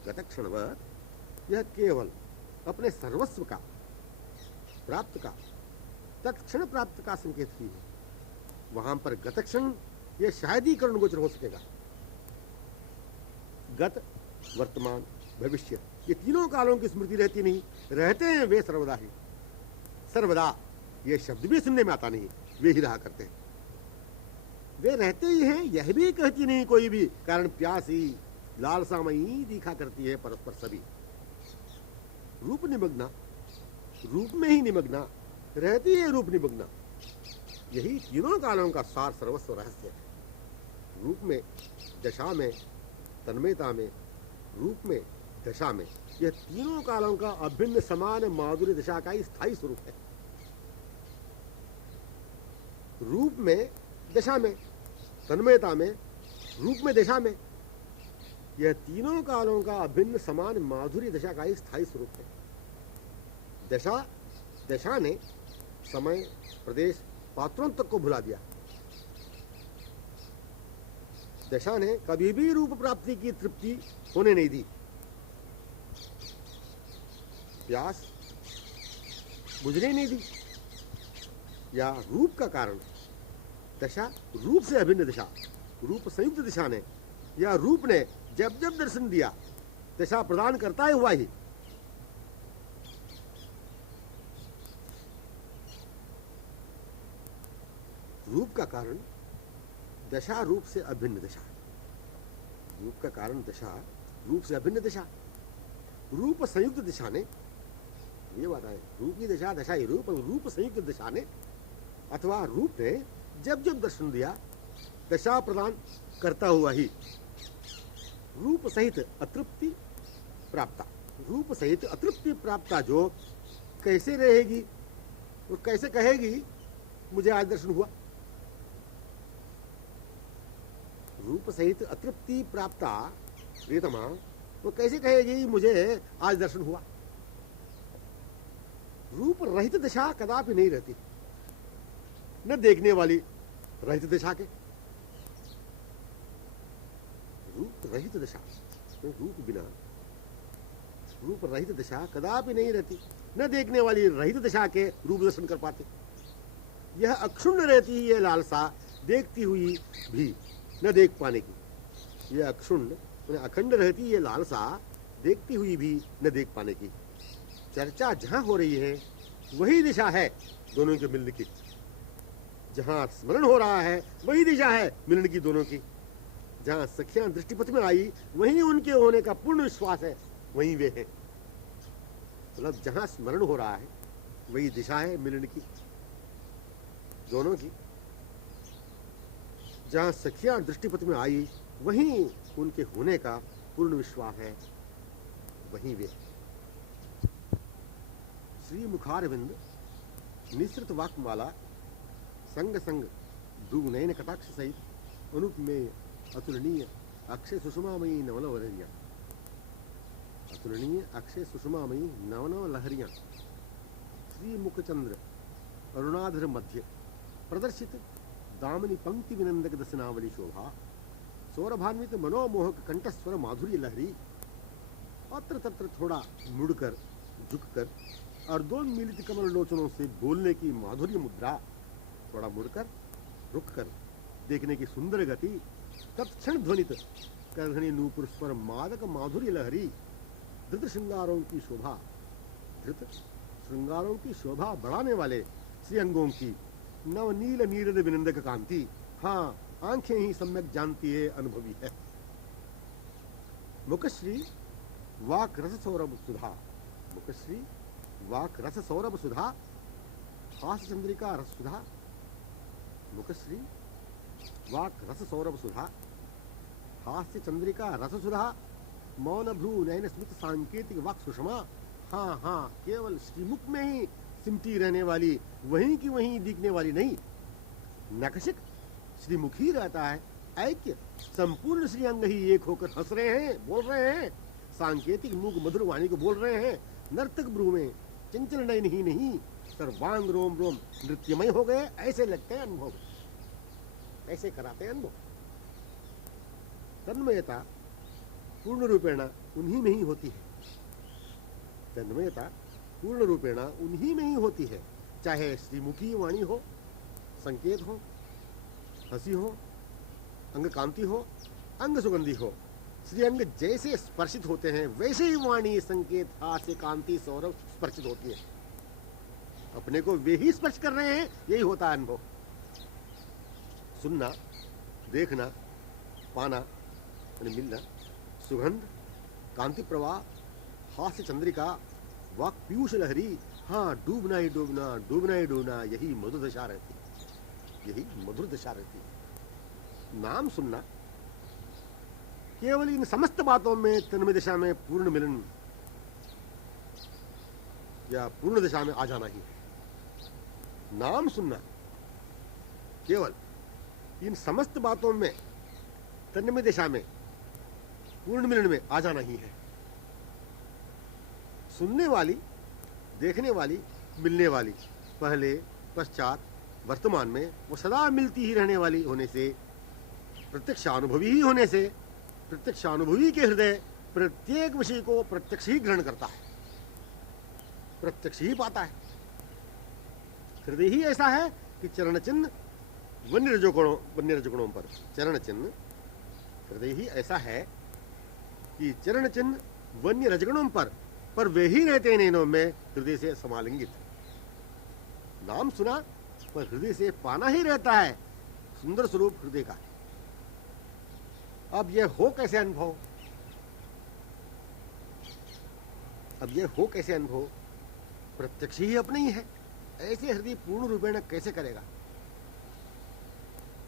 गतक्षणवत, यह केवल अपने सर्वस्व का प्राप्त का तत्क्षण प्राप्त का संकेत ही है। वहां पर गतक्षण यह शायद ही कर्ण गोचर हो सकेगा। गत, वर्तमान, भविष्य, ये तीनों कालों की स्मृति रहती नहीं, रहते हैं वे सर्वदा ही। सर्वदा ये शब्द भी सुनने में आता नहीं, वे ही रहा करते हैं, वे रहते ही हैं, यह भी कहती नहीं कोई भी, कारण प्यासी लालसामयी दिखा करती है परस्पर सभी। रूप निमग्ना, रूप में ही निमग्ना रहती है, रूप निमग्ना, यही तीनों कालों का सार सर्वस्व रहस्य है। रूप में, दशा में, तन्मयता में, रूप में, दशा में, यह तीनों कालों का अभिन्न समान माधुर्य दशा का ही स्थायी स्वरूप है। रूप में, दशा में, तन्मयता में, रूप में, दशा में, यह तीनों कालों का अभिन्न समान माधुर्य दशा का ही स्थायी स्वरूप है। दशा, दशा ने समय, प्रदेश, पात्रों तक को भुला दिया। दशा ने कभी भी रूप प्राप्ति की तृप्ति होने नहीं दी। प्यास बुझने नहीं दी, या रूप का कारण दशा, रूप से अभिन्न दशा, रूप संयुक्त दशा ने या रूप ने जब जब दर्शन दिया, दशा प्रदान करता है हुआ ही। रूप का कारण दशा, रूप से अभिन्न दशा, रूप का कारण दशा, रूप से अभिन्न दशा, रूप संयुक्त दशा ने, ये बात है, रूप की दशा, दशा ही रूप, रूप संयुक्त दशा ने अथवा रूप ने जब जब दर्शन दिया, दशा प्रदान करता हुआ ही। रूप सहित अतृप्ति प्राप्ता, रूप सहित अतृप्ति प्राप्ता जो कैसे रहेगी और कैसे कहेगी मुझे आज दर्शन हुआ। रूप सहित अतृप्ति प्राप्ता प्रियतमा, वो कैसे कहेगी मुझे आज दर्शन हुआ। रूप रहित दशा कदापि नहीं रहती, न देखने वाली रहित दशा के। रूप रहित दशा, रूप बिना, रूप रहित दशा कदापि नहीं रहती, न देखने वाली रहित दशा के रूप दर्शन कर पाते। यह अक्षुण्ण रहती है लालसा, देखती हुई भी न देख पाने की। यह अक्षुण्ण अखंड रहती है लालसा, देखती हुई भी न देख पाने की। चर्चा जहां हो रही है वही दिशा है दोनों के मिलने की, जहां स्मरण हो रहा है वही दिशा है मिलने की दोनों की। जहां सखियां दृष्टिपथ में आई वहीं उनके होने का पूर्ण विश्वास है, वहीं वे हैं। मतलब जहां स्मरण हो रहा है वही दिशा है मिलन की दोनों की। जहां सखियां दृष्टिपथ में आई वहीं उनके होने का पूर्ण विश्वास है, वहीं वे। श्री मुखारविंद निसृत वाक्माला संग संग भ्रू नयन कटाक्ष सहित अनुपमेय अतुलनीय अक्षय सुषमामयी नवनव लहरियां, अतुलनीय अक्षय सुषमामयी नवनव लहरियां श्री मुखचंद्र अरुणाधर मध्य प्रदर्शित दामिनी पंक्ति विनंदक दर्शनावली शोभा सौरभान्वित मनोमोहक कंठस्वर माधुर्य लहरी। अत्र तत्र थोड़ा मुड़कर, झुककर और दो मिलित कमल लोचनों से बोलने की माधुर्य मुद्रा, थोड़ा मुड़कर, रुककर देखने की सुंदर गति, तत्क्षण ध्वनित करधनी नूपुर स्वर मादक माधुर्य लहरी। धृत श्रृंगारों की शोभा, धृत श्रृंगारों की शोभा बढ़ाने वाले श्री अंगों की नवनील नीरद विनंदक कांति। हाँ, आंखें ही सम्यक जानती है, अनुभवी है। मुखश्री वाक रस सौरभ सुधा, मुखश्री वाक रस सौरभ सुधा हास्य चंद्रिका रस सुधा। मुखश्री वाक रस सौरभ सुधा हास्य चंद्रिका रस सुधा मौन भ्रू नयन स्मित सांकेतिक वाक सुषमा। हाँ हाँ, केवल श्रीमुख में ही सिमटी रहने वाली, वहीं की वहीं दिखने वाली नहीं। नकशिक श्रीमुख ही रहता है, ऐक्य संपूर्ण श्री अंग ही एक होकर हंस रहे हैं, बोल रहे हैं, सांकेतिक मूक मधुर वाणी को बोल रहे हैं। नर्तक भ्रू में चंचल नयन ही नहीं, सर्वांग रोम रोम नृत्यमय हो गए, ऐसे लगते हैं अनुभव, ऐसे कराते हैं अनुभव। तन्मयता पूर्ण रूपेण उन्हीं में ही होती है, तन्मयता पूर्ण रूपेण उन्हीं में ही होती है, चाहे श्रीमुखी वाणी हो, संकेत हो, हंसी हो, अंग कांति हो, अंग सुगंधी हो। श्री अंग जैसे स्पर्शित होते हैं वैसे ही वाणी, संकेत, हास्य, कांति, सौरभ स्पर्शित होती है। अपने को वे ही स्पर्श कर रहे हैं, यही होता है अनुभव। सुनना, देखना, पाना मिलना, सुगंध, कांति प्रवाह, हास्य चंद्रिका, वाक पीयूष लहरी, हाँ डूबना ही डूबना, डूबना ही डूबना, यही मधुर दशा रहती है, यही मधुर दशा रहती है। नाम सुनना, केवल इन समस्त बातों में तन्मय दशा में पूर्ण मिलन या पूर्ण दशा में आ जाना ही है। नाम सुनना केवल इन समस्त बातों में तन्मय दशा में पूर्ण मिलन में आ जाना ही है। सुनने वाली, देखने वाली, मिलने वाली, पहले, पश्चात, वर्तमान में वो सदा मिलती ही रहने वाली होने से, प्रत्यक्षानुभवी ही होने से, प्रत्यक्षानुभवी के हृदय प्रत्येक विषय को प्रत्यक्ष ही ग्रहण करता है, प्रत्यक्ष ही पाता है। हृदय ही ऐसा है कि चरण चिन्ह वन्य रजगुणों पर, चरण चिन्ह हृदय ही ऐसा है कि चरण चिन्ह वन्य रजगुणों पर वे ही रहते हैं नैनों में हृदय से समालिंगित। नाम सुना पर हृदय से पाना ही रहता है सुंदर स्वरूप हृदय का। अब यह हो कैसे अनुभव, अब यह हो कैसे अनुभव? प्रत्यक्ष ही अपने ही है। ऐसे हृदय पूर्ण रूपेण कैसे करेगा?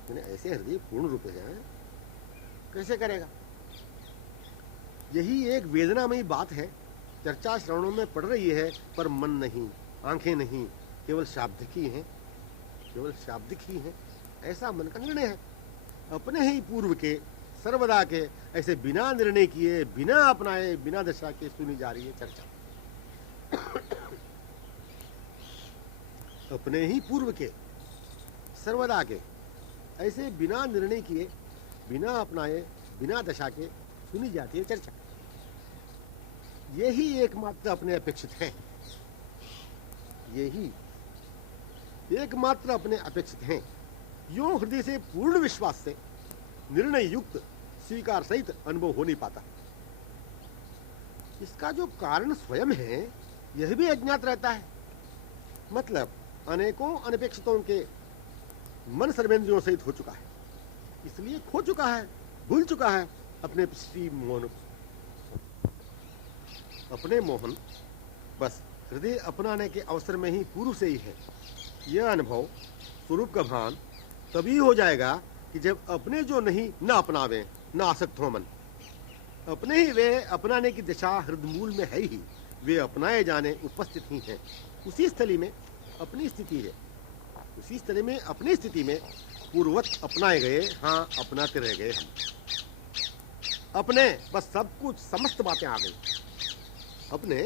ऐसे हृदय पूर्ण रूपे है कैसे करेगा? यही एक वेदनामयी बात है। चर्चा श्रवणों में पड़ रही है पर मन नहीं, आंखें नहीं, केवल शाब्दिक ही हैं, केवल शाब्दिक ही हैं, ऐसा मन का निर्णय है। अपने ही पूर्व के, सर्वदा के, ऐसे बिना निर्णय किए, बिना अपनाए, बिना दशा के सुनी जा रही है चर्चा। अपने ही पूर्व के, सर्वदा के, ऐसे बिना निर्णय किए, बिना अपनाए, बिना दशा के सुनी जाती है चर्चा। यही एकमात्र अपने अपेक्षित है, यही एकमात्र अपने अपेक्षित हैं। यो हृदय से पूर्ण विश्वास से निर्णय युक्त स्वीकार सहित अनुभव हो नहीं पाता। इसका जो कारण स्वयं है यह भी अज्ञात रहता है। मतलब अनेकों अनपेक्षितों के मन सर्वेंद्रियों सहित हो चुका है, इसलिए खो चुका है, भूल चुका है अपने पिछली मोहन, अपने मोहन। बस हृदय अपनाने के अवसर में ही पूर्व से ही है। यह अनुभव स्वरूप का भान तभी हो जाएगा कि जब अपने जो नहीं न अपनावे, न आसक्त हो मन। अपने ही वे अपनाने की दिशा हृदमूल में है ही, वे अपनाए जाने उपस्थित ही हैं। उसी स्थली में अपनी स्थिति है, उसी स्थली में अपनी स्थिति में पूर्ववत अपनाए गए, हाँ अपनाते रह गए हम। अपने बस सब कुछ समस्त बातें आ गई, अपने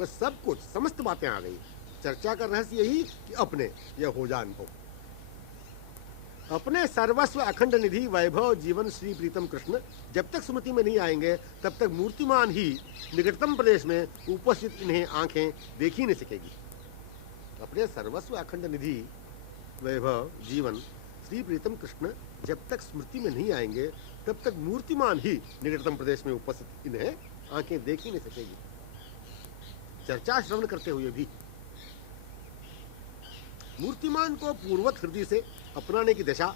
बस सब कुछ समस्त बातें आ गई। चर्चा का रहस्य यही कि अपने यह हो जा अनुभव। अपने सर्वस्व अखंड निधि वैभव जीवन श्री प्रीतम कृष्ण जब तक स्मृति में नहीं आएंगे तब तक मूर्तिमान ही निकटतम प्रदेश में उपस्थित इन्हें आंखें देख ही नहीं सकेगी। अपने सर्वस्व अखंड निधि वैभव जीवन श्री प्रीतम कृष्ण जब तक स्मृति में नहीं आएंगे तब तक मूर्तिमान ही निकटतम प्रदेश में उपस्थित इन्हें आंखें देख ही नहीं सकेगी। चर्चा श्रवण करते हुए भी मूर्तिमान को पूर्वत हृदय से अपनाने की दशा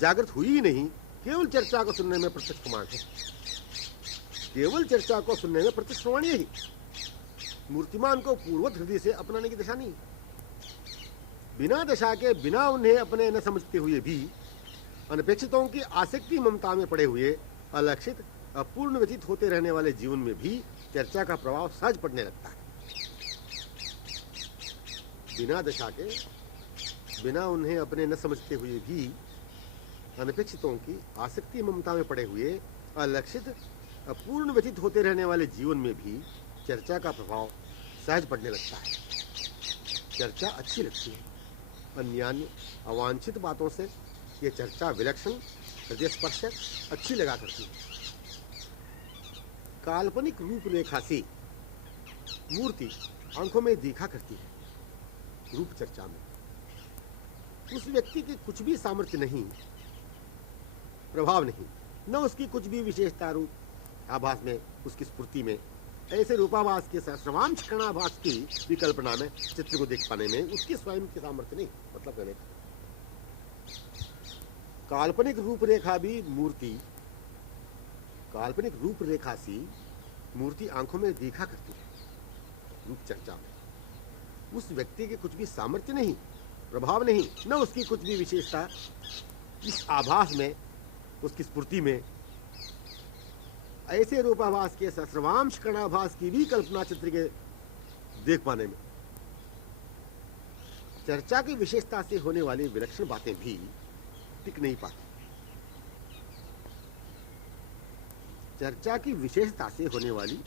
जागृत हुई ही नहीं। केवल चर्चा को सुनने में प्रत्यक्ष प्रमाण है, केवल चर्चा को सुनने में प्रत्यक्ष प्रमाण यही। मूर्तिमान को पूर्वत हृदय से अपनाने की दशा नहीं। बिना दशा के, बिना उन्हें अपने न समझते हुए भी अनपेक्षितों की आसक्ति ममता में पड़े हुए अलक्षित अपूर्ण व्यतीत होते रहने वाले जीवन में भी चर्चा का प्रभाव सहज पड़ने लगता है। बिना दशा के, बिना उन्हें अपने न समझते हुए भी अनपेक्षितों की आसक्ति ममता में पड़े हुए अलक्षित अपूर्ण व्यतीत होते रहने वाले जीवन में भी चर्चा का प्रभाव सहज पड़ने लगता है। चर्चा अच्छी लगती है। अन्यान्य अवांछित बातों से ये चर्चा विलक्षण, हृदय स्पर्शक, अच्छी लगा करती है। काल्पनिक रूपरेखा सी मूर्ति आंखों में देखा करती है। रूप चर्चा में उस व्यक्ति की कुछ भी सामर्थ्य नहीं, प्रभाव नहीं, न उसकी कुछ भी विशेषता रूप आभास में, उसकी स्फूर्ति में, ऐसे रूपाभास के सहस्रवांश कणाभास की विकल्पना में, चित्र को देख पाने में उसकी स्वयं की सामर्थ्य नहीं। मतलब कहने का काल्पनिक रूपरेखा भी मूर्ति, काल्पनिक रूपरेखा सी मूर्ति आंखों में देखा करती है। रूप चर्चा में उस व्यक्ति के कुछ भी सामर्थ्य नहीं, प्रभाव नहीं, न उसकी कुछ भी विशेषता, इस आभास में, उसकी स्फूर्ति में, ऐसे रूपाभास के सहस्रवांश कणाभास की भी कल्पना चित्र के देख पाने में, चर्चा की विशेषता से होने वाली विलक्षण बातें भी टिक नहीं पाती। चर्चा की विशेषता से होने वाली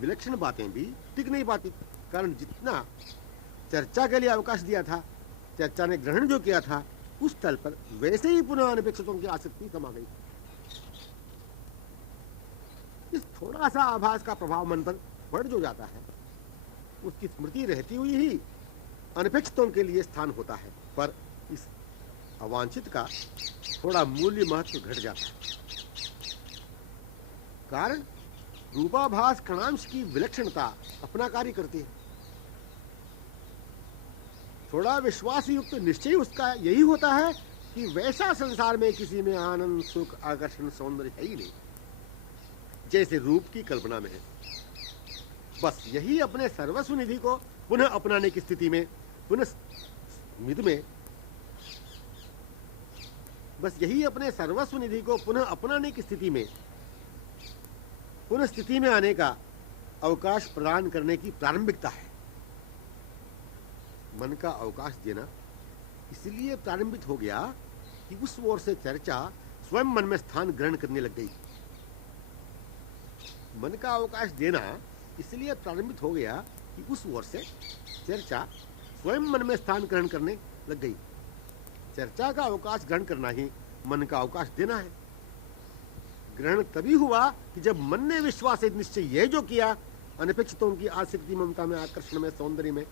विलक्षण बातें भी टिक नहीं पाती, कारण जितना चर्चा के लिए अवकाश दिया था, चर्चा ने ग्रहण जो किया था, उस स्थल पर वैसे ही पुनः अनपेक्षितों की आसक्ति समा गई। इस थोड़ा सा आभास का प्रभाव मन पर बढ़ जो जाता है, उसकी स्मृति रहती हुई ही अनपेक्षितों के लिए स्थान होता है, पर इस अवांछित का थोड़ा मूल्य महत्व घट जाता है। कारण रूपाभास कणांश की विलक्षणता अपना कार्य करती है। थोड़ा विश्वास युक्त निश्चय उसका यही होता है कि वैसा संसार में किसी में आनंद, सुख, आकर्षण, सौंदर्य है ही नहीं जैसे रूप की कल्पना में है। बस यही अपने सर्वस्व निधि को पुनः अपनाने की स्थिति में, पुनः स्मित में, बस यही अपने सर्वस्व निधि को पुनः अपनाने की स्थिति में, पुनः स्थिति में आने का अवकाश प्रदान करने की प्रारंभिकता है। मन का अवकाश देना इसलिए प्रारंभित हो गया कि उस ओर से चर्चा स्वयं मन में स्थान ग्रहण करने लग गई। मन का अवकाश देना इसलिए प्रारंभित हो गया कि उस ओर से चर्चा स्वयं मन में स्थान ग्रहण करने लग गई। चर्चा का अवकाश ग्रहण करना ही मन का अवकाश देना है। ग्रहण तभी हुआ कि जब मन ने विश्वासित निश्चय यह जो किया, अनपेक्षितों की आसक्ति, ममता में, आकर्षण में, सौंदर्य में,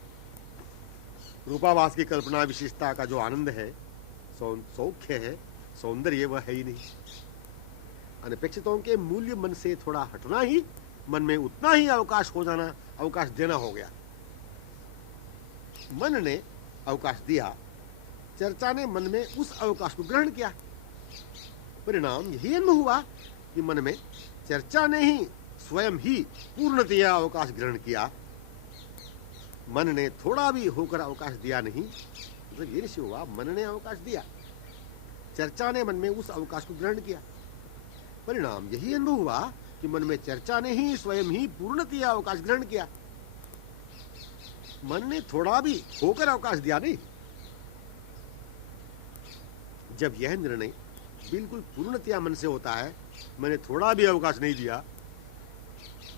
रूपाभास की कल्पना, विशेषता का जो आनंद है, सौख्य है, सौंदर्य, वह है ही नहीं। अनपेक्षितों के मूल्य मन से थोड़ा हटना ही मन में उतना ही अवकाश हो जाना, अवकाश देना हो गया। मन ने अवकाश दिया, चर्चा ने मन में उस अवकाश को ग्रहण किया। परिणाम यही अनुभव हुआ कि मन में चर्चा ने ही स्वयं ही पूर्णतया अवकाश ग्रहण किया। मन ने थोड़ा भी होकर अवकाश दिया नहीं। तो ये निश्चय हुआ, मन ने अवकाश दिया, चर्चा ने मन में उस अवकाश को ग्रहण किया। परिणाम यही अनुभव हुआ कि मन में चर्चा ने ही स्वयं ही पूर्णतया अवकाश ग्रहण किया। मन ने थोड़ा भी होकर अवकाश दिया नहीं। जब यह निर्णय बिल्कुल पूर्णतया मन से होता है, मैंने थोड़ा भी अवकाश नहीं दिया,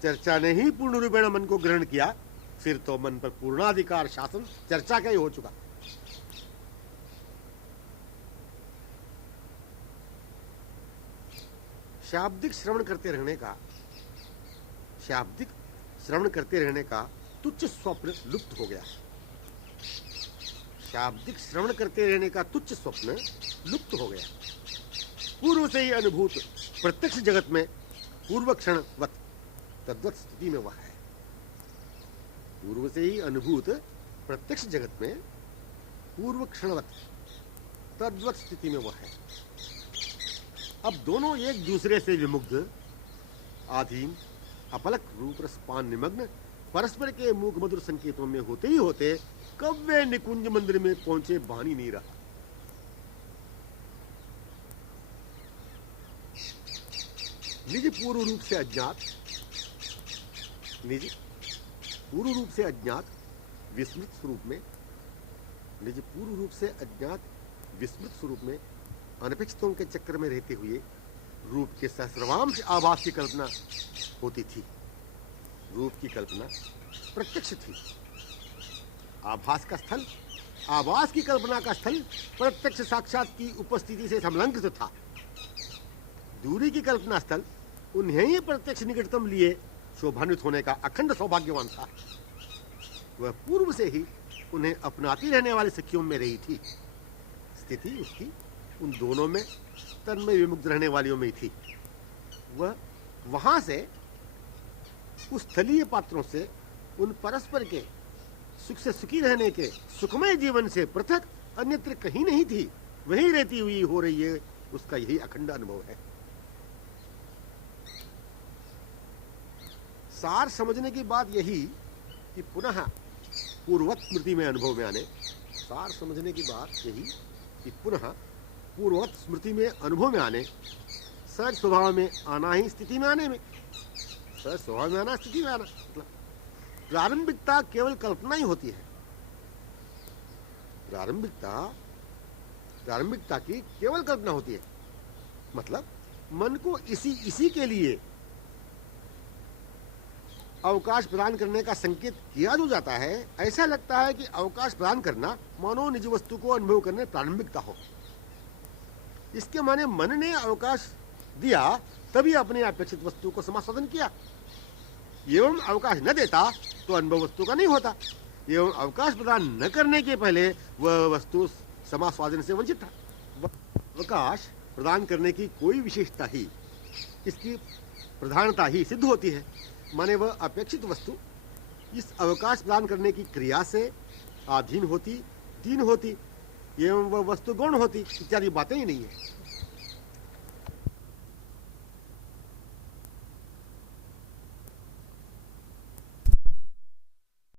चर्चा ने ही पूर्ण रूपेण मन को ग्रहण किया, फिर तो मन पर पूर्णाधिकार शासन चर्चा का ही हो चुका। शाब्दिक श्रवण करते रहने का तुच्छ स्वप्न लुप्त हो गया। शाब्दिक श्रवण करते रहने का तुच्छ स्वप्न लुप्त हो गया। पूर्व से ही अनुभूत प्रत्यक्ष जगत में पूर्व क्षणवत तद्वत स्थिति में वह है। पूर्व से ही अनुभूत प्रत्यक्ष जगत में पूर्व क्षणवत तद्वत स्थिति में वह है। अब दोनों एक दूसरे से विमुग्ध, आधीन, अपलक रूप रसपान निमग्न, परस्पर के मूक मधुर संकेतों में होते ही होते कब वे निकुंज मंदिर में पहुंचे बानी नहीं रहा। निज पूर्व रूप से अज्ञात विस्मृत स्वरूप में, निज पूर्व रूप से अज्ञात विस्मृत स्वरूप में अनपेक्षितों के चक्कर में रहते हुए रूप के सहस्रवांश आभास की कल्पना होती थी। रूप की कल्पना प्रत्यक्ष थी, आभास का स्थल, आभास की कल्पना का स्थल प्रत्यक्ष साक्षात की उपस्थिति से संलग्न था। दूरी की कल्पना स्थल उन्हें ही प्रत्यक्ष निकटतम लिए शोभान्वित होने का अखंड सौभाग्यवान था। वह पूर्व से ही उन्हें अपनाती रहने वाली सखियों में रही थी। स्थिति उसकी उन दोनों में तन्मय विमुक्त रहने वालियों में ही थी। वह वहां से उस स्थलीय पात्रों से उन परस्पर के सुख से सुखी रहने के सुखमय जीवन से पृथक अन्यत्र कहीं नहीं थी। वहीं रहती हुई हो रही है, उसका यही अखंड अनुभव है। सार समझने की बात यही कि पुनः पूर्ववत स्मृति में अनुभव में आने, सार समझने की बात यही कि पुनः पूर्ववत स्मृति में अनुभव में आने, सहज स्वभाव में आना ही स्थिति में आने में, सहज स्वभाव में आना स्थिति में आना। मतलब प्रारंभिकता केवल कल्पना ही होती है। प्रारंभिकता की केवल कल्पना होती है। मतलब मन को इसी के लिए अवकाश प्रदान करने का संकेत किया जो जाता है। ऐसा लगता है कि अवकाश प्रदान करना मानो निज वस्तु को अनुभव करने प्रारंभिकता हो। इसके माने मन ने अवकाश दिया तभी अपने अपेक्षित वस्तु को समास्वादन किया। एवं अवकाश न देता तो अनुभव वस्तु का नहीं होता। एवं अवकाश प्रदान न करने के पहले वह वस्तु समास्वादन से वंचित था। अवकाश प्रदान करने की कोई विशेषता ही, इसकी प्रधानता ही सिद्ध होती है। माने वह अपेक्षित वस्तु इस अवकाश प्रदान करने की क्रिया से आधीन होती, दीन होती एवं वह वस्तु गौण होती इत्यादि बातें ही नहीं है।